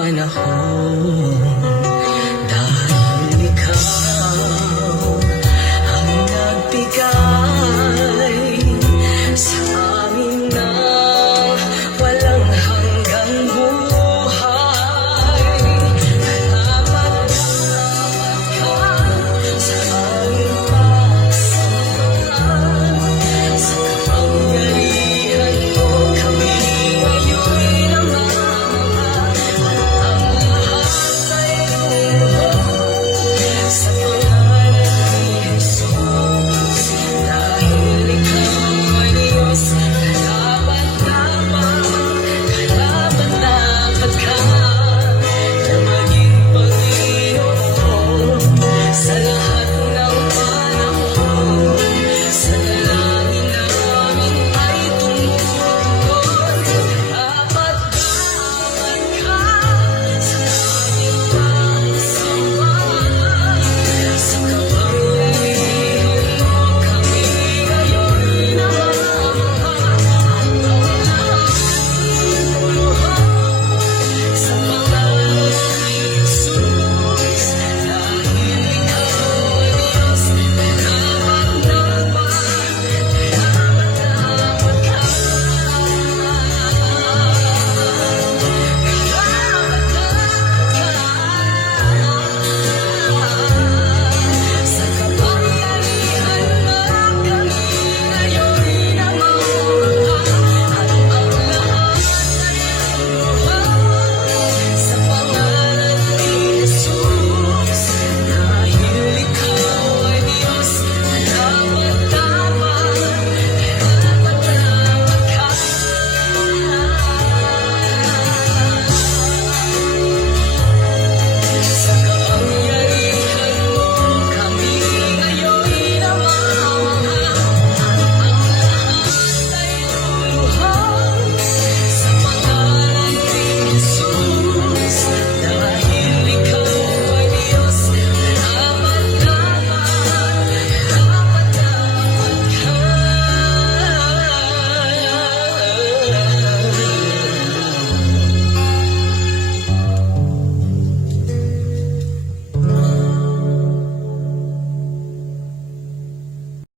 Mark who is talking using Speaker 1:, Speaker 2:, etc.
Speaker 1: Find a home.